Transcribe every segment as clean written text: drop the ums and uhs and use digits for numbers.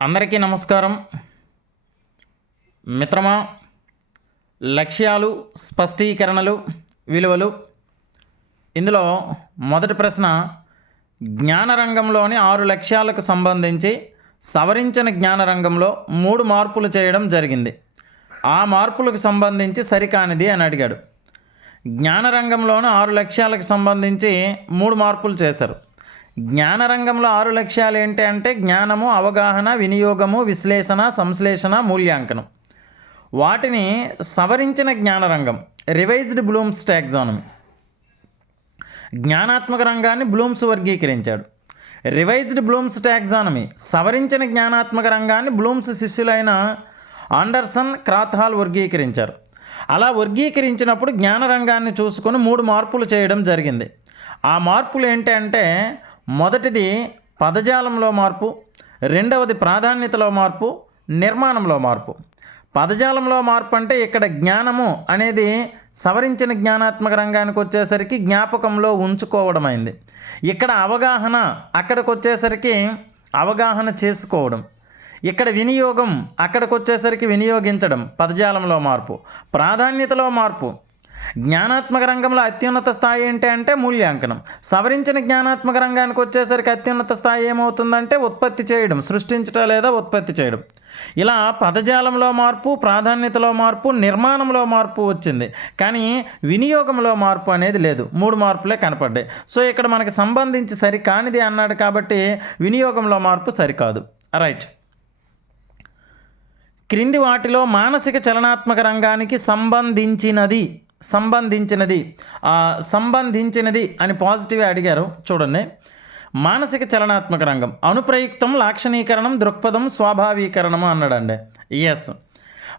అందరికీ నమస్కారం మిత్రమా. లక్ష్యాలు, స్పష్టీకరణలు, విలువలు. ఇందులో మొదటి ప్రశ్న, జ్ఞానరంగంలోని 6 లక్ష్యాలకు సంబంధించి సవరించిన జ్ఞానరంగంలో 3 మార్పులు చేయడం జరిగింది. ఆ మార్పులకు సంబంధించి సరికానిది అని అడిగాడు. జ్ఞానరంగంలోని 6 లక్ష్యాలకు సంబంధించి 3 మార్పులు చేశారు. జ్ఞానరంగంలో 6 లక్ష్యాలు ఏంటి అంటే జ్ఞానము, అవగాహన, వినియోగము, విశ్లేషణ, సంశ్లేషణ, మూల్యాంకనం. వాటిని సవరించిన జ్ఞానరంగం, రివైజ్డ్ బ్లూమ్స్ టాక్సానమీ. జ్ఞానాత్మక రంగాన్ని బ్లూమ్స్ వర్గీకరించాడు. రివైజ్డ్ బ్లూమ్స్ టాక్సానమీ సవరించిన జ్ఞానాత్మక రంగాన్ని బ్లూమ్స్ శిష్యులైన ఆండర్సన్, క్రాత్హాల్ వర్గీకరించారు. అలా వర్గీకరించినప్పుడు జ్ఞానరంగాన్ని చూసుకొని 3 మార్పులు చేయడం జరిగింది. ఆ మార్పులు ఏంటి అంటే, మొదటిది పదజాలంలో మార్పు, రెండవది ప్రాధాన్యతలో మార్పు, నిర్మాణంలో మార్పు. పదజాలంలో మార్పు అంటే ఇక్కడ జ్ఞానము అనేది సవరించిన జ్ఞానాత్మక రంగానికి వచ్చేసరికి జ్ఞాపకంలో ఉంచుకోవడం అయింది. ఇక్కడ అవగాహన అక్కడికి వచ్చేసరికి అవగాహన చేసుకోవడం. ఇక్కడ వినియోగం అక్కడికి వచ్చేసరికి వినియోగించడం, పదజాలంలో మార్పు. ప్రాధాన్యతలో మార్పు, జ్ఞానాత్మక రంగంలో అత్యున్నత స్థాయి ఏంటి అంటే మూల్యాంకనం. సవరించిన జ్ఞానాత్మక రంగానికి వచ్చేసరికి అత్యున్నత స్థాయి ఏమవుతుందంటే ఉత్పత్తి చేయడం, సృష్టించడం లేదా ఉత్పత్తి చేయడం. ఇలా పదజాలంలో మార్పు, ప్రాధాన్యతలో మార్పు, నిర్మాణంలో మార్పు వచ్చింది. కానీ వినియోగంలో మార్పు అనేది లేదు. 3 మార్పులే కనపడ్డాయి. సో ఇక్కడ మనకి సంబంధించి సరికానిది అన్నాడు కాబట్టి వినియోగంలో మార్పు సరికాదు. రైట్. క్రింది వాటిలో మానసిక చలనాత్మక రంగానికి సంబంధించినది అని పాజిటివ్ అడిగారు. చూడండి, మానసిక చలనాత్మక రంగం అనుప్రయుక్తం, లాక్షణీకరణం, దృక్పథం, స్వాభావీకరణం అన్నాడండి. ఎస్,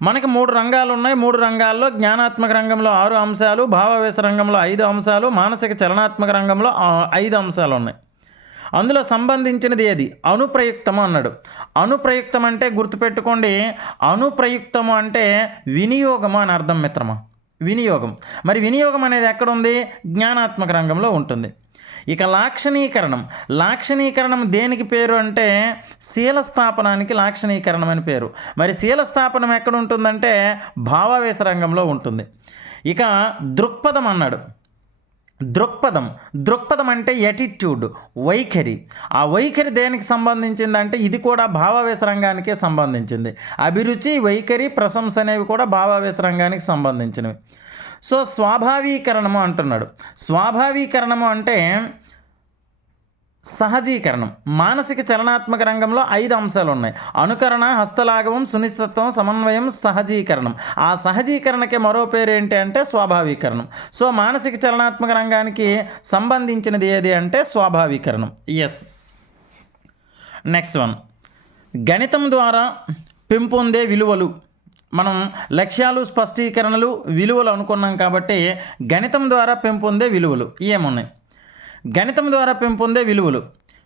మనకి 3 రంగాలు ఉన్నాయి. 3 రంగాల్లో జ్ఞానాత్మక రంగంలో 6 అంశాలు, భావావేశ రంగంలో 5 అంశాలు, మానసిక చలనాత్మక రంగంలో 5 అంశాలు ఉన్నాయి. అందులో సంబంధించినది ఏది? అనుప్రయుక్తము అన్నాడు. అనుప్రయుక్తం అంటే గుర్తుపెట్టుకోండి, అనుప్రయుక్తము అంటే వినియోగము అని అర్థం మిత్రమా. వినియోగం. మరి వినియోగం అనేది ఎక్కడుంది? జ్ఞానాత్మక రంగంలో ఉంటుంది. ఇక లాక్షణీకరణం దేనికి పేరు అంటే శీలస్థాపనానికి లాక్షణీకరణం అని పేరు. మరి శీలస్థాపనం ఎక్కడ ఉంటుందంటే భావావేశ రంగంలో ఉంటుంది. ఇక దృక్పథం అన్నాడు. దృక్పథం అంటే యాటిట్యూడ్, వైఖరి. ఆ వైఖరి దేనికి సంబంధించిందంటే ఇది కూడా భావావేశ రంగానికే సంబంధించింది. అభిరుచి, వైఖరి, ప్రశంస అనేవి కూడా భావావేశ రంగానికి సంబంధించినవి. సో స్వాభావీకరణము అంటున్నాడు. స్వాభావీకరణము అంటే సహజీకరణం. మానసిక చలనాత్మక రంగంలో 5 అంశాలు ఉన్నాయి. అనుకరణ, హస్తలాఘవం, సునిశ్చితత్వం, సమన్వయం, సహజీకరణం. ఆ సహజీకరణకి మరో పేరు ఏంటి అంటే స్వాభావీకరణం. సో మానసిక చలనాత్మక రంగానికి సంబంధించినది ఏది అంటే స్వాభావీకరణం. ఎస్. నెక్స్ట్ వన్, గణితం ద్వారా పెంపొందే విలువలు. మనం లక్ష్యాలు, స్పష్టీకరణలు, విలువలు అనుకున్నాం కాబట్టి గణితం ద్వారా పెంపొందే విలువలు ఏమున్నాయి? గణితం ద్వారా పెంపొందే విలువలు: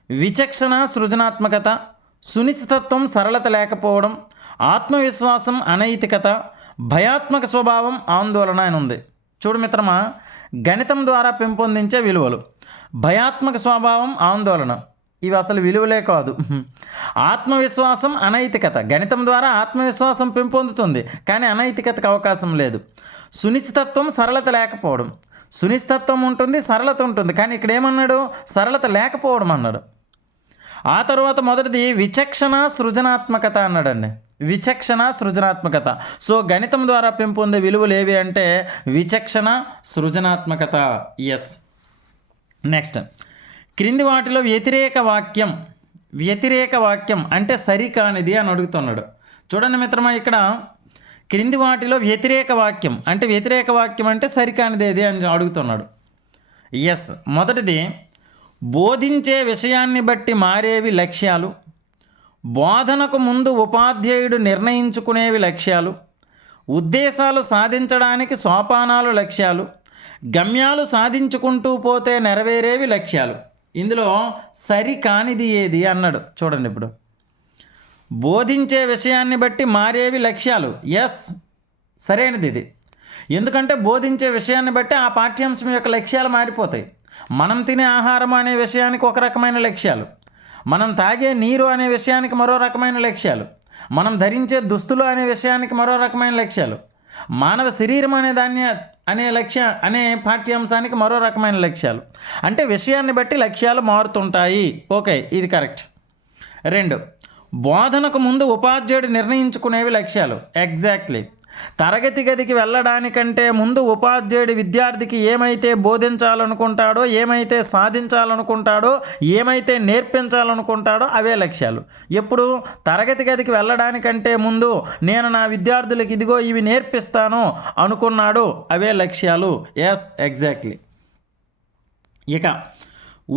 విచక్షణ, సృజనాత్మకత, సునిశ్చితత్వం, సరళత లేకపోవడం, ఆత్మవిశ్వాసం, అనైతికత, భయాత్మక స్వభావం, ఆందోళన అని ఉంది. చూడు మిత్రమా, గణితం ద్వారా పెంపొందించే విలువలు భయాత్మక స్వభావం, ఆందోళన, ఇవి అసలు విలువలే కాదు. ఆత్మవిశ్వాసం, అనైతికత. గణితం ద్వారా ఆత్మవిశ్వాసం పెంపొందుతుంది, కానీ అనైతికతకు అవకాశం లేదు. సునిశ్చితత్వం, సరళత లేకపోవడం. సునిశ్చితత్వం ఉంటుంది, సరళత ఉంటుంది, కానీ ఇక్కడ ఏమన్నాడు? సరళత లేకపోవడం అన్నాడు. ఆ తర్వాత మొదటిది విచక్షణ, సృజనాత్మకత అన్నాడండి. విచక్షణ, సృజనాత్మకత. సో గణితం ద్వారా పెంపొందే విలువలు ఏవి అంటే విచక్షణ, సృజనాత్మకత. ఎస్. నెక్స్ట్, క్రింది వాటిలో వ్యతిరేక వాక్యం అంటే సరికానిది అని అడుగుతున్నాడు. చూడండి మిత్రమా, ఇక్కడ క్రింది వాటిలో వ్యతిరేక వాక్యం అంటే సరికానిది ఏది అని అడుగుతున్నాడు. ఎస్. మొదటిది, బోధించే విషయాన్ని బట్టి మారేవి లక్ష్యాలు, బోధనకు ముందు ఉపాధ్యాయుడు నిర్ణయించుకునేవి లక్ష్యాలు, ఉద్దేశాలు సాధించడానికి సోపానాలు లక్ష్యాలు, గమ్యాలు సాధించుకుంటూ పోతే నెరవేరేవి లక్ష్యాలు. ఇందులో సరికానిది ఏది అన్నాడు. చూడండి, ఇప్పుడు బోధించే విషయాన్ని బట్టి మారేవి లక్ష్యాలు. ఎస్, సరైనది ఇది. ఎందుకంటే బోధించే విషయాన్ని బట్టి ఆ పాఠ్యాంశం యొక్క లక్ష్యాలు మారిపోతాయి. మనం తినే ఆహారం అనే విషయానికి ఒక రకమైన లక్ష్యాలు, మనం తాగే నీరు అనే విషయానికి మరో రకమైన లక్ష్యాలు, మనం ధరించే దుస్తులు అనే విషయానికి మరో రకమైన లక్ష్యాలు, మానవ శరీరం అనే దాన్ని అనే పాఠ్యాంశానికి మరో రకమైన లక్ష్యాలు. అంటే విషయాన్ని బట్టి లక్ష్యాలు మారుతుంటాయి. ఓకే, ఇది కరెక్ట్. 2, బోధనకు ముందు ఉపాధ్యాయుడు నిర్ణయించుకునేవి లక్ష్యాలు. ఎగ్జాక్ట్లీ. తరగతి గదికి వెళ్ళడానికంటే ముందు ఉపాధ్యాయుడు విద్యార్థికి ఏమైతే బోధించాలనుకుంటాడో, ఏమైతే సాధించాలనుకుంటాడో, ఏమైతే నేర్పించాలనుకుంటాడో అవే లక్ష్యాలు. ఎప్పుడు? తరగతి గదికి వెళ్ళడానికంటే ముందు నేను నా విద్యార్థులకు ఇదిగో ఇవి నేర్పిస్తాను అనుకున్నాడు, అవే లక్ష్యాలు. Yes, exactly. ఇక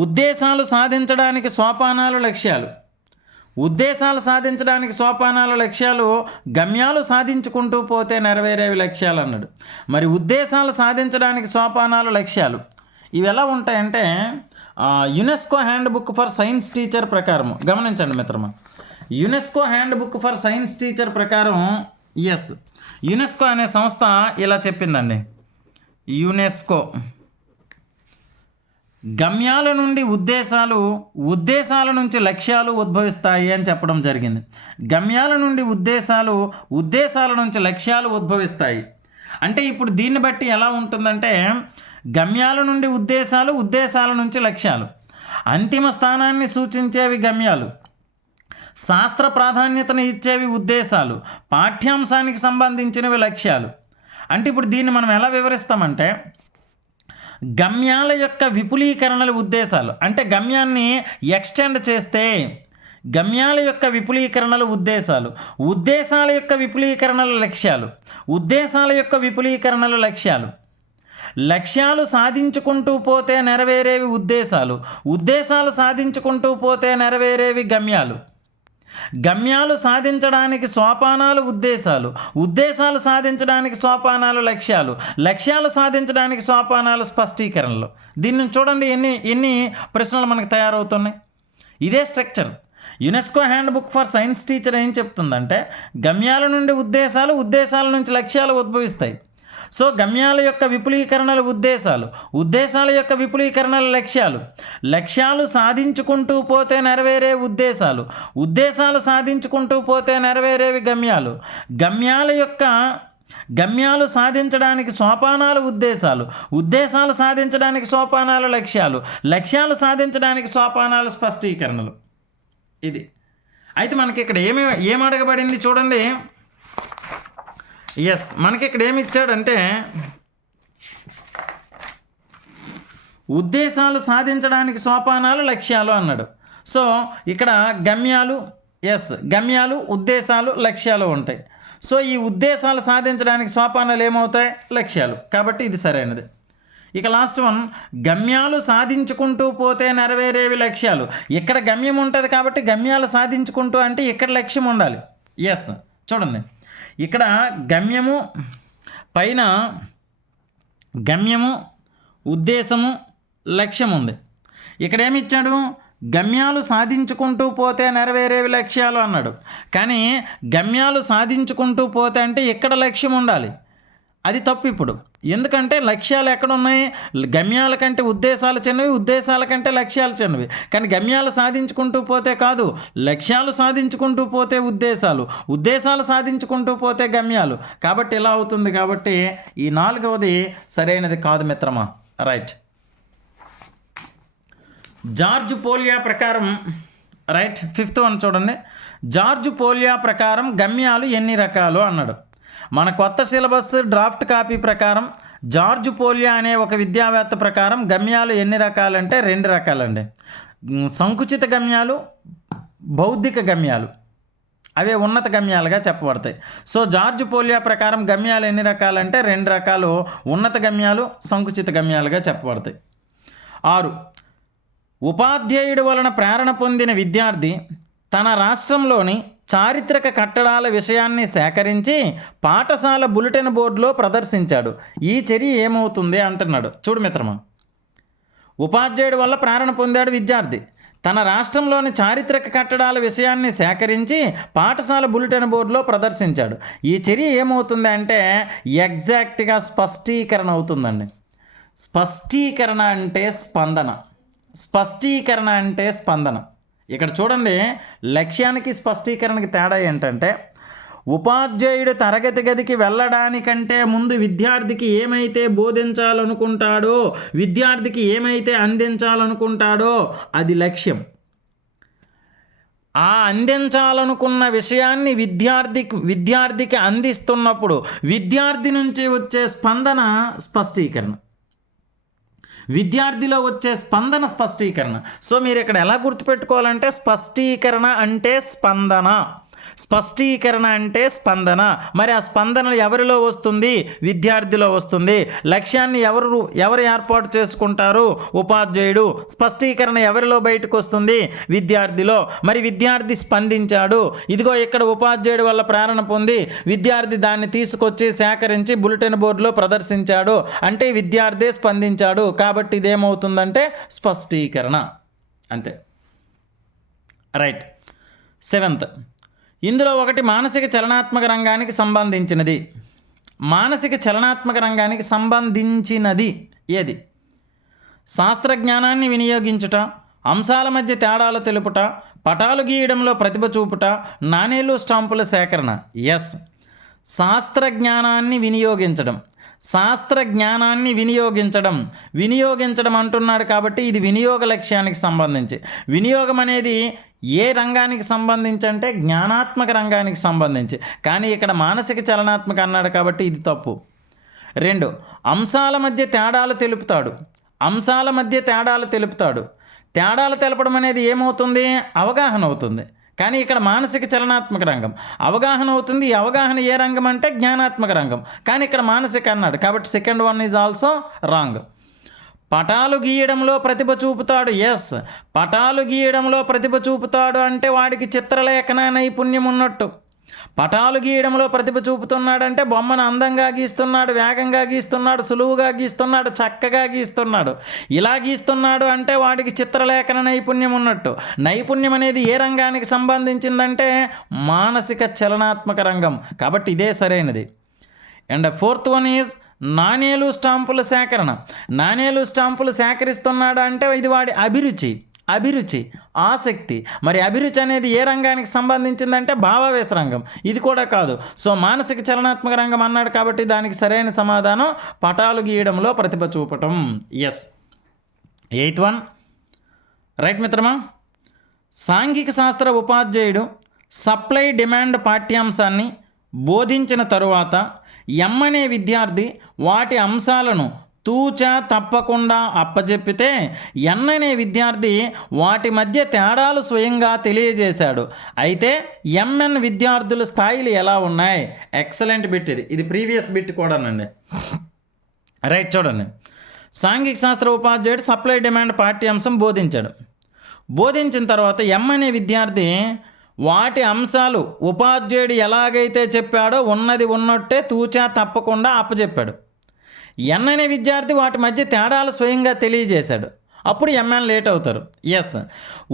ఉద్దేశాలు సాధించడానికి సోపానాలు లక్ష్యాలు. ఉద్దేశాలు సాధించడానికి సోపానాల లక్ష్యాలు గమ్యాలు సాధించుకుంటూ పోతే నెరవేరేవి లక్ష్యాలు అన్నాడు. మరి ఉద్దేశాలు సాధించడానికి సోపానాలు లక్ష్యాలు ఇవి ఎలా ఉంటాయంటే UNESCO hand book for science teacher ప్రకారం గమనించండి మిత్రమా. UNESCO hand book for science teacher ప్రకారం యునెస్కో అనే సంస్థ ఇలా చెప్పిందండి. యునెస్కో గమ్యాల నుండి ఉద్దేశాలు, ఉద్దేశాల నుంచి లక్ష్యాలు ఉద్భవిస్తాయి అని చెప్పడం జరిగింది. గమ్యాల నుండి ఉద్దేశాలు, ఉద్దేశాల నుంచి లక్ష్యాలు ఉద్భవిస్తాయి. అంటే ఇప్పుడు దీన్ని బట్టి ఎలా ఉంటుందంటే గమ్యాల నుండి ఉద్దేశాలు, ఉద్దేశాల నుంచి లక్ష్యాలు. అంతిమ స్థానాన్ని సూచించేవి గమ్యాలు, శాస్త్ర ప్రాధాన్యతను ఇచ్చేవి ఉద్దేశాలు, పాఠ్యాంశానికి సంబంధించినవి లక్ష్యాలు. అంటే ఇప్పుడు దీన్ని మనం ఎలా వివరిస్తామంటే గమ్యాల యొక్క విపులీకరణల ఉద్దేశాలు. అంటే గమ్యాన్ని ఎక్స్టెండ్ చేస్తే గమ్యాల యొక్క విపులీకరణలు ఉద్దేశాలు, ఉద్దేశాల యొక్క విపులీకరణల లక్ష్యాలు, ఉద్దేశాల యొక్క విపులీకరణల లక్ష్యాలు. లక్ష్యాలు సాధించుకుంటూ పోతే నెరవేరేవి ఉద్దేశాలు, ఉద్దేశాలు సాధించుకుంటూ పోతే నెరవేరేవి గమ్యాలు. గమ్యాలు సాధించడానికి సోపానాలు ఉద్దేశాలు, ఉద్దేశాలు సాధించడానికి సోపానాలు లక్ష్యాలు, లక్ష్యాలు సాధించడానికి సోపానాలు స్పష్టీకరణలు. దీన్ని చూడండి ఎన్ని ప్రశ్నలు మనకు తయారవుతున్నాయి. ఇదే structure. UNESCO hand book for science teacher ఏం చెప్తుందంటే గమ్యాల నుండి ఉద్దేశాలు, ఉద్దేశాల నుంచి లక్ష్యాలు ఉద్భవిస్తాయి. సో గమ్యాల యొక్క విపులీకరణల ఉద్దేశాలు, ఉద్దేశాల యొక్క విపులీకరణల లక్ష్యాలు, లక్ష్యాలు సాధించుకుంటూ పోతే నెరవేరే ఉద్దేశాలు, ఉద్దేశాలు సాధించుకుంటూ పోతే నెరవేరేవి గమ్యాలు, గమ్యాలు సాధించడానికి సోపానాలు ఉద్దేశాలు, ఉద్దేశాలు సాధించడానికి సోపానాలు లక్ష్యాలు, లక్ష్యాలు సాధించడానికి సోపానాలు స్పష్టీకరణలు. ఇది అయితే మనకి ఇక్కడ ఏం అడగబడింది చూడండి. మనకి ఇక్కడ ఏమి ఇచ్చాడంటే ఉద్దేశాలు సాధించడానికి సోపానాలు లక్ష్యాలు అన్నాడు. సో ఇక్కడ గమ్యాలు ఉద్దేశాలు లక్ష్యాలు ఉంటాయి. సో ఈ ఉద్దేశాలు సాధించడానికి సోపానాలు ఏమవుతాయి? లక్ష్యాలు. కాబట్టి ఇది సరైనది. ఇక లాస్ట్ వన్, గమ్యాలు సాధించుకుంటూ పోతే నెరవేరేవి లక్ష్యాలు. ఇక్కడ గమ్యం ఉంటుంది కాబట్టి గమ్యాలు సాధించుకుంటూ అంటే ఇక్కడ లక్ష్యం ఉండాలి. చూడండి ఇక్కడ గమ్యము పైన గమ్యము, ఉద్దేశము, లక్ష్యం ఉంది. ఇక్కడ ఏమి ఇచ్చాడు? గమ్యాలు సాధించుకుంటూ పోతే నెరవేరేవి లక్ష్యాలు అన్నాడు. కానీ గమ్యాలు సాధించుకుంటూ పోతే అంటే ఇక్కడ లక్ష్యం ఉండాలి. అది తప్పు ఇప్పుడు. ఎందుకంటే లక్ష్యాలు ఎక్కడున్నాయి? గమ్యాల కంటే ఉద్దేశాలు చిన్నవి, ఉద్దేశాల కంటే లక్ష్యాలు చిన్నవి. కానీ గమ్యాలు సాధించుకుంటూ పోతే కాదు, లక్ష్యాలు సాధించుకుంటూ పోతే ఉద్దేశాలు, ఉద్దేశాలు సాధించుకుంటూ పోతే గమ్యాలు. కాబట్టి ఇలా అవుతుంది. కాబట్టి ఈ 4వది సరైనది కాదు మిత్రమా. రైట్. జార్జ్ పోలియా ప్రకారం 5th వన్ చూడండి. జార్జ్ పోలియా ప్రకారం గమ్యాలు ఎన్ని రకాలు అన్నాడు. మన కొత్త సిలబస్ డ్రాఫ్ట్ కాపీ ప్రకారం జార్జ్ పోలియా అనే ఒక విద్యావేత్త ప్రకారం గమ్యాలు ఎన్ని రకాలంటే 2 రకాలండి. సంకుచిత గమ్యాలు, బౌద్ధిక గమ్యాలు. అవే ఉన్నత గమ్యాలుగా చెప్పబడతాయి. సో జార్జ్ పోలియా ప్రకారం గమ్యాలు ఎన్ని రకాలంటే 2 రకాలు, ఉన్నత గమ్యాలు, సంకుచిత గమ్యాలుగా చెప్పబడతాయి. 6, ఉపాధ్యాయుడి వలన ప్రేరణ పొందిన విద్యార్థి తన రాష్ట్రంలోని చారిత్రక కట్టడాల విషయాన్ని సేకరించి పాఠశాల బులెటిన్ బోర్డులో ప్రదర్శించాడు. ఈ చర్య ఏమవుతుంది అంటున్నాడు. చూడు మిత్రమా, ఉపాధ్యాయుడి వల్ల ప్రేరణ పొందాడు విద్యార్థి, తన రాష్ట్రంలోని చారిత్రక కట్టడాల విషయాన్ని సేకరించి పాఠశాల బులెటిన్ బోర్డులో ప్రదర్శించాడు. ఈ చర్య ఏమవుతుంది అంటే ఎగ్జాక్ట్గా స్పష్టీకరణ అవుతుందండి. స్పష్టీకరణ అంటే స్పందన. స్పష్టీకరణ అంటే స్పందన. ఇక్కడ చూడండి, లక్ష్యానికి స్పష్టీకరణకి తేడా ఏంటంటే, ఉపాధ్యాయుడు తరగతి గదికి వెళ్ళడానికంటే ముందు విద్యార్థికి ఏమైతే బోధించాలనుకుంటాడో, విద్యార్థికి ఏమైతే అందించాలనుకుంటాడో అది లక్ష్యం. ఆ అందించాలనుకున్న విషయాన్ని విద్యార్థికి అందిస్తున్నప్పుడు విద్యార్థి నుంచి వచ్చే స్పందన స్పష్టీకరణ, విద్యార్థిలో వచ్చే స్పందన స్పష్టీకరణ. సో మీరు ఇక్కడ ఎలా గుర్తుపెట్టుకోవాలంటే, స్పష్టీకరణ అంటే స్పందన, స్పష్టీకరణ అంటే స్పందన. మరి ఆ స్పందన ఎవరిలో వస్తుంది? విద్యార్థిలో వస్తుంది. లక్ష్యాన్ని ఎవరు ఏర్పాటు చేసుకుంటారు? ఉపాధ్యాయుడు. స్పష్టీకరణ ఎవరిలో బయటకు వస్తుంది? విద్యార్థిలో. మరి విద్యార్థి స్పందించాడు, ఇదిగో ఇక్కడ ఉపాధ్యాయుడు వల్ల ప్రేరణ పొంది విద్యార్థి దాన్ని తీసుకొచ్చి సేకరించి బులెటిన్ బోర్డులో ప్రదర్శించాడు అంటే విద్యార్థి స్పందించాడు. కాబట్టి ఇదేమవుతుందంటే స్పష్టీకరణ. అంతే. రైట్. 7th, ఇందులో ఒకటి మానసిక చలనాత్మక రంగానికి సంబంధించినది. మానసిక చలనాత్మక రంగానికి సంబంధించినది ఏది? శాస్త్రజ్ఞానాన్ని వినియోగించుట, అంశాల మధ్య తేడాలు తెలుపుట, పటాలు గీయడంలో ప్రతిభ చూపుట, నాణేలు స్టాంపుల సేకరణ. ఎస్, శాస్త్రజ్ఞానాన్ని వినియోగించడం. శాస్త్రజ్ఞానాన్ని వినియోగించడం అంటున్నాడు కాబట్టి ఇది వినియోగ లక్ష్యానికి సంబంధించి. వినియోగం అనేది ఏ రంగానికి సంబంధించి అంటే జ్ఞానాత్మక రంగానికి సంబంధించి. కానీ ఇక్కడ మానసిక చలనాత్మక అన్నాడు కాబట్టి ఇది తప్పు. 2, అంశాల మధ్య తేడాలు తెలుపుతాడు. తేడాలు తెలపడం అనేది ఏమవుతుంది? అవగాహన అవుతుంది. కానీ ఇక్కడ మానసిక చలనాత్మక రంగం అవగాహన అవుతుంది. ఈ అవగాహన ఏ రంగం అంటే జ్ఞానాత్మక రంగం. కానీ ఇక్కడ మానసిక అన్నాడు కాబట్టి second one is also wrong. పటాలు గీయడంలో ప్రతిభ చూపుతాడు. ఎస్, పటాలు గీయడంలో ప్రతిభ చూపుతాడు అంటే వాడికి చిత్రలేఖన నైపుణ్యం ఉన్నట్టు. పటాలు గీయడంలో ప్రతిభ చూపుతున్నాడంటే బొమ్మను అందంగా గీస్తున్నాడు, వేగంగా గీస్తున్నాడు, సులువుగా గీస్తున్నాడు, చక్కగా గీస్తున్నాడు. ఇలా గీస్తున్నాడు అంటే వాడికి చిత్రలేఖన నైపుణ్యం ఉన్నట్టు. నైపుణ్యం అనేది ఏ రంగానికి సంబంధించిందంటే మానసిక చలనాత్మక రంగం. కాబట్టి ఇదే సరైనది. అండ్ 4th వన్ ఈజ్ నాణేలు స్టాంపుల సేకరణ. నాణేలు స్టాంపులు సేకరిస్తున్నాడు అంటే ఇది వాడి అభిరుచి, ఆసక్తి. మరి అభిరుచి అనేది ఏ రంగానికి సంబంధించిందంటే భావావేశ రంగం. ఇది కూడా కాదు. సో మానసిక చలనాత్మక రంగం అన్నాడు కాబట్టి దానికి సరైన సమాధానం పటాలు గీయడంలో ప్రతిభ చూపటం. ఎస్. 8th వన్, రైట్ మిత్రమా. సాంఘిక శాస్త్ర ఉపాధ్యాయుడు సప్లై డిమాండ్ పాఠ్యాంశాన్ని బోధించిన తరువాత ఎం అనే విద్యార్థి వాటి అంశాలను తూచా తప్పకుండా అప్పచెప్పితే ఎన్ అనే విద్యార్థి వాటి మధ్య తేడాలు స్వయంగా తెలియజేశాడు. అయితే ఎంఎన్ విద్యార్థుల స్థాయిలు ఎలా ఉన్నాయి? ఎక్సలెంట్ బిట్ ఇది ప్రీవియస్ బిట్ కూడానండి. రైట్, చూడండి. సాంఘిక శాస్త్ర ఉపాధ్యాయుడు సప్లై డిమాండ్ పాఠ్యాంశం బోధించిన తర్వాత ఎం అనే విద్యార్థి వాటి అంశాలు ఉపాధ్యాయుడు ఎలాగైతే చెప్పాడో ఉన్నది ఉన్నట్టే తూచా తప్పకుండా అప్పచెప్పాడు. ఎన్ అనే విద్యార్థి వాటి మధ్య తేడాలు స్వయంగా తెలియజేశాడు. అప్పుడు ఎంఎన్ లేట్ అవుతారు. ఎస్,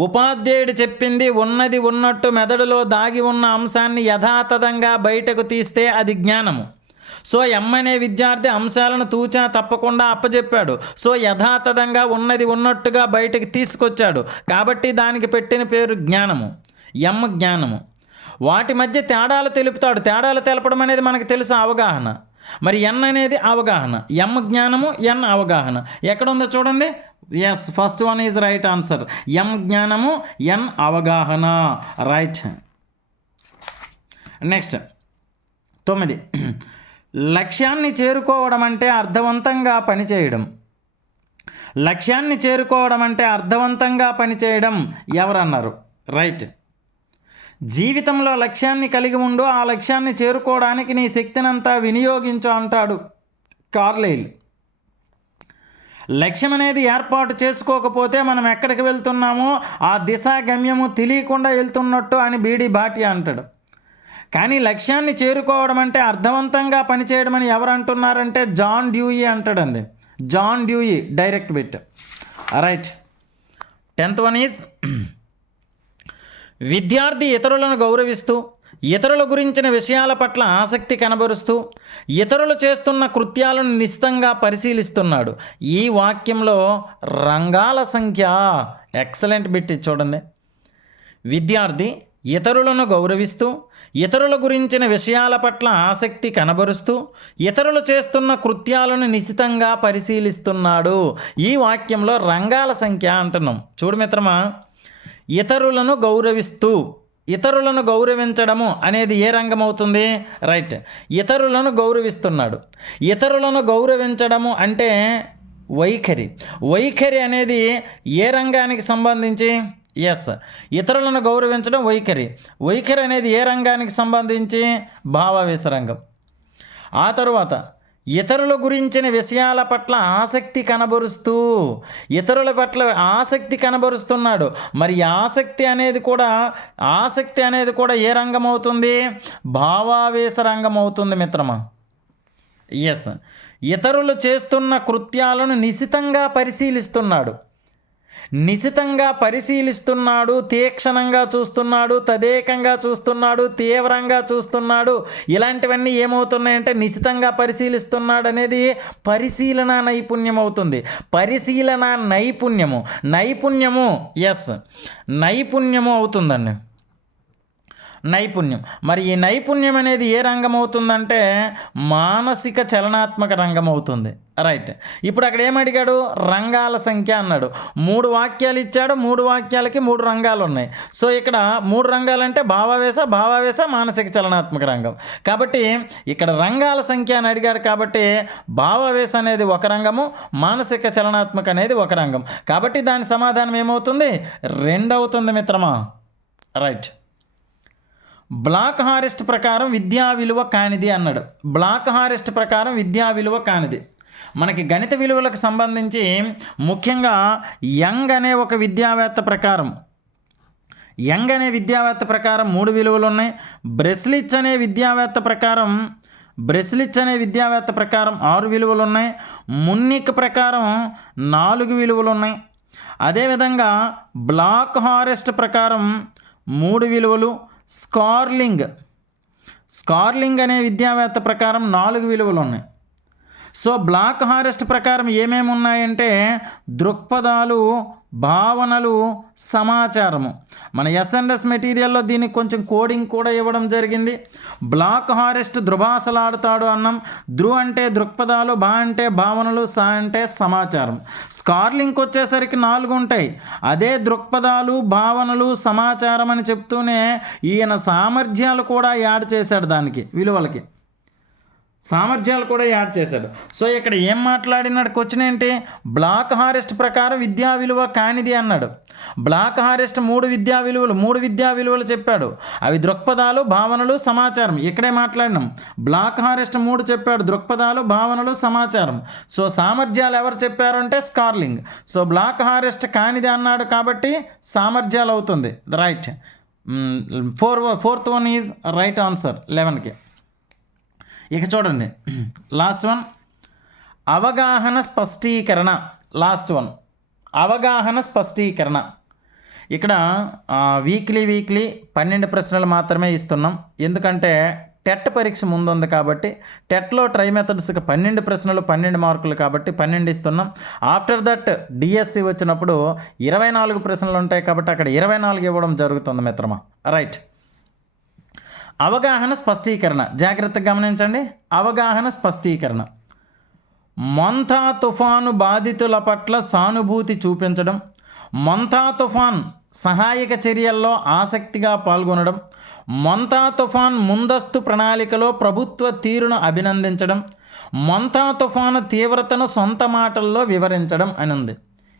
ఉపాధ్యాయుడు చెప్పింది ఉన్నది ఉన్నట్టు మెదడులో దాగి ఉన్న అంశాన్ని యథాతథంగా బయటకు తీస్తే అది జ్ఞానము. సో ఎం అనే విద్యార్థి అంశాలను తూచా తప్పకుండా అప్పచెప్పాడు. సో యథాతథంగా ఉన్నది ఉన్నట్టుగా బయటకు తీసుకొచ్చాడు కాబట్టి దానికి పెట్టిన పేరు జ్ఞానము. ఎం జ్ఞానము. వాటి మధ్య తేడాలు తెలుపుతాడు. తేడాలు తెలపడం అనేది మనకు తెలుసు, అవగాహన. మరి ఎన్ అనేది అవగాహన. ఎం జ్ఞానము, ఎన్ అవగాహన. ఎక్కడ ఉందో చూడండి. Yes, first one is right answer. M జ్ఞానము, ఎన్ అవగాహన. రైట్. నెక్స్ట్ 9, లక్ష్యాన్ని చేరుకోవడం అంటే అర్థవంతంగా పనిచేయడం. ఎవరన్నారు? రైట్. జీవితంలో లక్ష్యాన్ని కలిగి ఉండు, ఆ లక్ష్యాన్ని చేరుకోవడానికి నీ శక్తినంతా వినియోగించు అంటాడు కార్లైల్. లక్ష్యం అనేది ఏర్పాటు చేసుకోకపోతే మనం ఎక్కడికి వెళ్తున్నామో ఆ దిశా గమ్యము తెలియకుండా వెళ్తున్నట్టు అని బీడీ భాటియా అంటాడు. కానీ లక్ష్యాన్ని చేరుకోవడం అంటే అర్థవంతంగా పనిచేయడం అని ఎవరు అంటున్నారంటే జాన్ డ్యూయి అంటాడండి. John Dewey, direct bit. Right. 10th one is విద్యార్థి ఇతరులను గౌరవిస్తూ ఇతరుల గురించిన విషయాల పట్ల ఆసక్తి కనబరుస్తూ ఇతరులు చేస్తున్న కృత్యాలను నిశితంగా పరిశీలిస్తున్నాడు. ఈ వాక్యంలో రంగాల సంఖ్య ఎక్సలెంట్ బిట్ చూడండి. విద్యార్థి ఇతరులను గౌరవిస్తూ ఇతరుల గురించిన విషయాల పట్ల ఆసక్తి కనబరుస్తూ ఇతరులు చేస్తున్న కృత్యాలను నిశితంగా పరిశీలిస్తున్నాడు. ఈ వాక్యంలో రంగాల సంఖ్య అంటున్నాం. చూడు మిత్రమా, ఇతరులను గౌరవిస్తూ, ఇతరులను గౌరవించడము అనేది ఏ రంగం అవుతుంది? రైట్, ఇతరులను గౌరవిస్తున్నాడు. ఇతరులను గౌరవించడము అంటే వైఖరి. వైఖరి అనేది ఏ రంగానికి సంబంధించి? ఎస్, ఇతరులను గౌరవించడం వైఖరి. వైఖరి అనేది ఏ రంగానికి సంబంధించి? భావావేశ రంగం. ఆ తరువాత ఇతరుల గురించిన విషయాల పట్ల ఆసక్తి కనబరుస్తూ, ఇతరుల పట్ల ఆసక్తి కనబరుస్తున్నాడు. మరి ఆసక్తి అనేది కూడా ఏ రంగం అవుతుంది? భావావేశ రంగం అవుతుంది మిత్రమా. ఎస్, ఇతరులు చేస్తున్న కృత్యాలను నిశితంగా పరిశీలిస్తున్నాడు. నిశితంగా పరిశీలిస్తున్నాడు, తీక్షణంగా చూస్తున్నాడు, తదేకంగా చూస్తున్నాడు, తీవ్రంగా చూస్తున్నాడు. ఇలాంటివన్నీ ఏమవుతున్నాయంటే నిశితంగా పరిశీలిస్తున్నాడు అనేది పరిశీలన నైపుణ్యం అవుతుంది. పరిశీలన నైపుణ్యము ఎస్, నైపుణ్యము అవుతుందండి. నైపుణ్యం. మరి ఈ నైపుణ్యం అనేది ఏ రంగం అవుతుందంటే మానసిక చలనాత్మక రంగం అవుతుంది. రైట్, ఇప్పుడు అక్కడ ఏమడిగాడు? రంగాల సంఖ్య అన్నాడు. 3 వాక్యాలు ఇచ్చాడు. 3 వాక్యాలకి 3 రంగాలు ఉన్నాయి. సో ఇక్కడ 3 రంగాలంటే భావావేశ మానసిక చలనాత్మక రంగం. కాబట్టి ఇక్కడ రంగాల సంఖ్య అని అడిగాడు. కాబట్టి భావావేశ అనేది ఒక రంగము, మానసిక చలనాత్మక అనేది ఒక రంగం. కాబట్టి దాని సమాధానం ఏమవుతుంది? 2 అవుతుంది మిత్రమా. రైట్, బ్లాక్ హారెస్ట్ ప్రకారం విద్యా విలువ కానిది అన్నాడు. బ్లాక్ హారెస్ట్ ప్రకారం విద్యా విలువ కానిది మనకి గణిత విలువలకు సంబంధించి ముఖ్యంగా యంగ్ అనే విద్యావేత్త ప్రకారం 3 విలువలు ఉన్నాయి. బ్రెస్లిచ్ అనే విద్యావేత్త ప్రకారం 6 విలువలు ఉన్నాయి. మున్నిక్ ప్రకారం 4 విలువలు ఉన్నాయి. అదేవిధంగా బ్లాక్ హారెస్ట్ ప్రకారం 3 విలువలు. స్కార్లింగ్ అనే విద్యావేత్త ప్రకారం 4 విలువలు ఉన్నాయి. సో బ్లాక్ హారెస్ట్ ప్రకారం ఏమేమి ఉన్నాయంటే దృక్పథాలు, భావనలు, సమాచారము. మన ఎస్ఎన్ఎస్ మెటీరియల్లో దీనికి కొంచెం కోడింగ్ కూడా ఇవ్వడం జరిగింది. బ్లాక్ హారెస్ట్ ధృభాసలాడుతాడు అన్నాం. ధృ అంటే దృక్పథాలు, భా అంటే భావనలు, సా అంటే సమాచారం. స్కార్లింగ్ వచ్చేసరికి 4 ఉంటాయి. అదే దృక్పథాలు, భావనలు, సమాచారం అని చెప్తూనే ఈయన సామర్థ్యాలు కూడా యాడ్ చేశాడు. దానికి విలువలకి సామర్థ్యాలు కూడా యాడ్ చేశాడు. సో ఇక్కడ ఏం మాట్లాడినాడు? క్వశ్చన్ ఏంటి? బ్లాక్ హారెస్ట్ ప్రకారం విద్యా విలువ కానిది అన్నాడు. బ్లాక్ హారెస్ట్ 3 విద్యా విలువలు చెప్పాడు. అవి దృక్పథాలు, భావనలు, సమాచారం. ఇక్కడే మాట్లాడినాం. బ్లాక్ హారెస్ట్ 3 చెప్పాడు, దృక్పథాలు, భావనలు, సమాచారం. సో సామర్థ్యాలు ఎవరు చెప్పారు అంటే స్కార్లింగ్. సో బ్లాక్ హారెస్ట్ కానిది అన్నాడు కాబట్టి సామర్థ్యాలు అవుతుంది. Right, 4th one is right answer 11కి. ఇక చూడండి, లాస్ట్ వన్ అవగాహన స్పష్టీకరణ. అవగాహన స్పష్టీకరణ. ఇక్కడ వీక్లీ 12 ప్రశ్నలు మాత్రమే ఇస్తున్నాం. ఎందుకంటే టెట్ పరీక్ష ముందుంది కాబట్టి టెట్లో ట్రై మెథడ్స్కి 12 ప్రశ్నలు 12 మార్కులు కాబట్టి 12 ఇస్తున్నాం. ఆఫ్టర్ దట్ డిఎస్సి వచ్చినప్పుడు 24 ప్రశ్నలు ఉంటాయి కాబట్టి అక్కడ 24 ఇవ్వడం జరుగుతుంది మిత్రమా. రైట్, అవగాహన స్పష్టీకరణ జాగ్రత్తగా గమనించండి. అవగాహన స్పష్టీకరణ. మొంతా తుఫాను బాధితుల పట్ల సానుభూతి చూపించడం, మొంతా తుఫాన్ సహాయక చర్యల్లో ఆసక్తిగా పాల్గొనడం, మొంతా తుఫాన్ ముందస్తు ప్రణాళికలో ప్రభుత్వ తీరును అభినందించడం, మొంతా తుఫాను తీవ్రతను సొంత మాటల్లో వివరించడం అని ఉంది.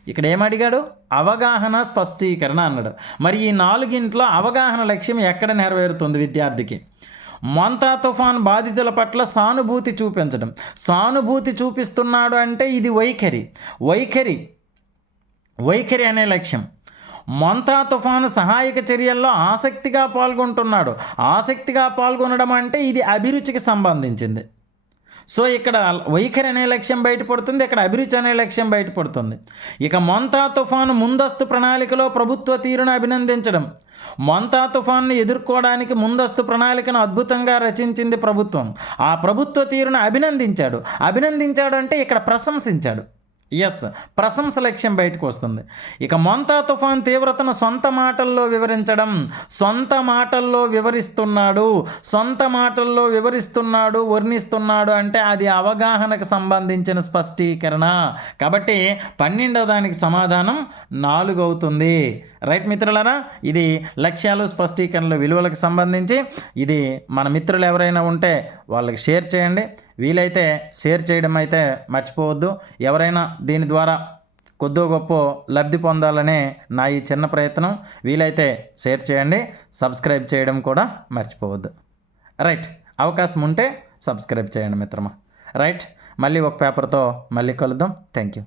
ఇక్కడ ఏమడిగాడు? అవగాహన స్పష్టీకరణ అన్నాడు. మరి ఈ 4గింట్లో అవగాహన లక్ష్యం ఎక్కడ నెరవేరుతుంది విద్యార్థికి? మొంతా తుఫాన్ బాధితుల పట్ల సానుభూతి చూపించడం. సానుభూతి చూపిస్తున్నాడు అంటే ఇది వైఖరి అనే లక్ష్యం. మొంతా తుఫాను సహాయక చర్యల్లో ఆసక్తిగా పాల్గొంటున్నాడు. ఆసక్తిగా పాల్గొనడం అంటే ఇది అభిరుచికి సంబంధించింది. సో ఇక్కడ వైఖరి అనే లక్ష్యం బయటపడుతుంది, ఇక్కడ అభిరుచి అనే లక్ష్యం బయటపడుతుంది. ఇక మొంతా తుఫాను ముందస్తు ప్రణాళికలో ప్రభుత్వ తీరును అభినందించడం. మొంతా తుఫాన్ను ఎదుర్కోవడానికి ముందస్తు ప్రణాళికను అద్భుతంగా రచించింది ప్రభుత్వం. ఆ ప్రభుత్వ తీరును అభినందించాడు అంటే ఇక్కడ ప్రశంసించాడు. ఎస్, ప్రశంస లక్ష్యం బయటకు వస్తుంది. ఇక మొంతా తుఫాన్ తీవ్రతను సొంత మాటల్లో వివరించడం, సొంత మాటల్లో వివరిస్తున్నాడు, వర్ణిస్తున్నాడు అంటే అది అవగాహనకు సంబంధించిన స్పష్టీకరణ. కాబట్టి 12వ దానికి సమాధానం 4 అవుతుంది. రైట్ మిత్రులారా, ఇది లక్ష్యాలు, స్పష్టీకరణలు, విలువలకు సంబంధించి. ఇది మన మిత్రులు ఎవరైనా ఉంటే వాళ్ళకి షేర్ చేయండి. వీలైతే షేర్ చేయడం అయితే మర్చిపోవద్దు. ఎవరైనా దీని ద్వారా కొద్దో గొప్ప లబ్ధి పొందాలనే నా ఈ చిన్న ప్రయత్నం. వీలైతే షేర్ చేయండి, సబ్స్క్రైబ్ చేయడం కూడా మర్చిపోవద్దు. రైట్, అవకాశం ఉంటే సబ్స్క్రైబ్ చేయండి మిత్రమా. రైట్, మళ్ళీ ఒక పేపర్తో మళ్ళీ కలుద్దాం. Thank you.